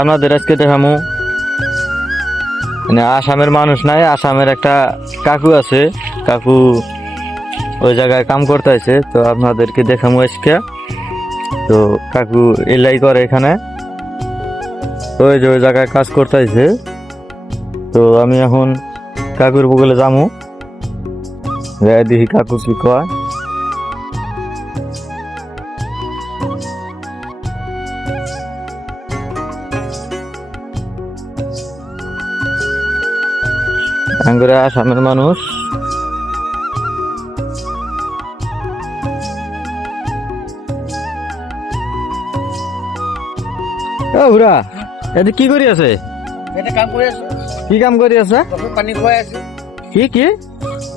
আপনাদের আজকে দেখামু মানে আসামের মানুষ নাই, আসামের একটা কাকু আছে, কাকু ওই জায়গায় কাম করতেছে। তো আপনাদেরকে দেখামু আজকে। তো কাকু এলাই করে এখানে, তো ওই যে ওই জায়গায় কাজ করতেছে। তো আমি এখন কাকুর বগলে যামু, দেখি কাকু কি কয়। আঙ্গুরে আসামের মানুষ। ও বুড়া, এতে কি করি আছে? এটা কাম কৰি আছো। কি কাম কৰি আছে? গছত পানী খুৱাই আছো। কি কি?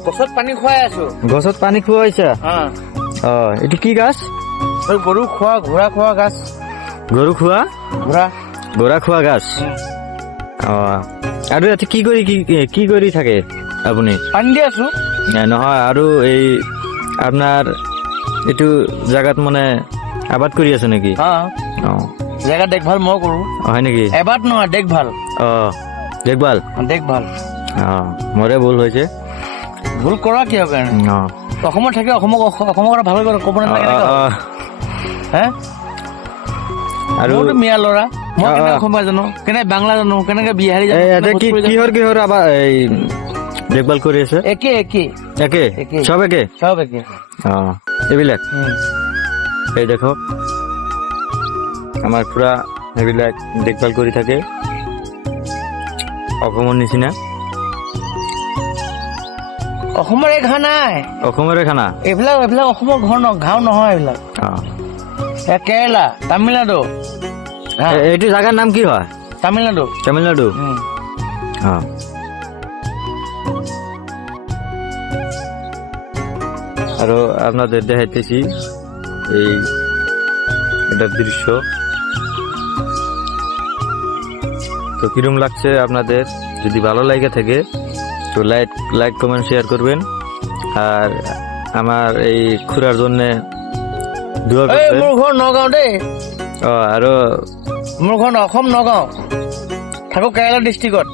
গছত পানী খুৱাই আছো। গছত পানী খুৱাইছা? অ, এইটো কি গাছ? গৰু খোৱা, ঘোঁৰা খোৱা গাছ। গৰু খোৱা? ঘোঁৰা ঘোঁৰা খোৱা গাছ। অ, আৰু ইয়াতে কি কৰি থাকে আপুনি? পানী দি আছো। নহয়, আৰু এই আপোনাৰ এইটো জাগাত মানে আবাদ কৰি আছে নেকি? অ, জেগা দেখভাল মই কৰো। হয় নেকি? এবাৰ নহয়, দেখভাল। অ, দেখভাল। দেখভাল। অ, মোৰে ভুল হৈছে। ভুল কৰা কিয় কাৰণে? অ, অসমত থাকে, অসমক কথা ভাল কৰে, ক'ব নালাগে। হে, আৰু মোৰতো মিয়া ল'ৰা, মই কেনেকে অসমীয়া জানো, কেনেকে বাংলা জানো, কেনেকে বিহাৰী জানো, ইয়াতে কিহৰ আবাদ এই দেখভাল কৰি আছে? একে একে একে একে। চব একে? চব একে। অ, এইবিলাক এই দেখো আমাৰ পুৰা এইবিলাক দেখভাল কৰি থাকে অসমৰ নিচিনা। অসমৰ এই ঘাঁহ নাই, অসমৰে খানা। এইবিলাক অসমৰ ঘাঁহ নহয় এইবিলাক। অ, কেৰেলা, তামিলনাডু। এইটো জাগাৰ নাম কি হয়? তামিলনাডু। তামিলনাডু। অ, আৰু আপনাদের দেখাইতেছি এই এটার দৃশ্য। তো কিরম লাগছে আপনাদের? যদি ভালো লাগে থাকে তো লাইক কমেন্ট শেয়ার করবেন, আর আমার এই খুড়ার জন্য দোয়া করবেন। মোৰ ঘৰ নগাঁও দেই। আৰু মোৰ ঘৰ অসম নগাঁও, থাকো কেৰেলা ডিষ্ট্ৰিক্টত।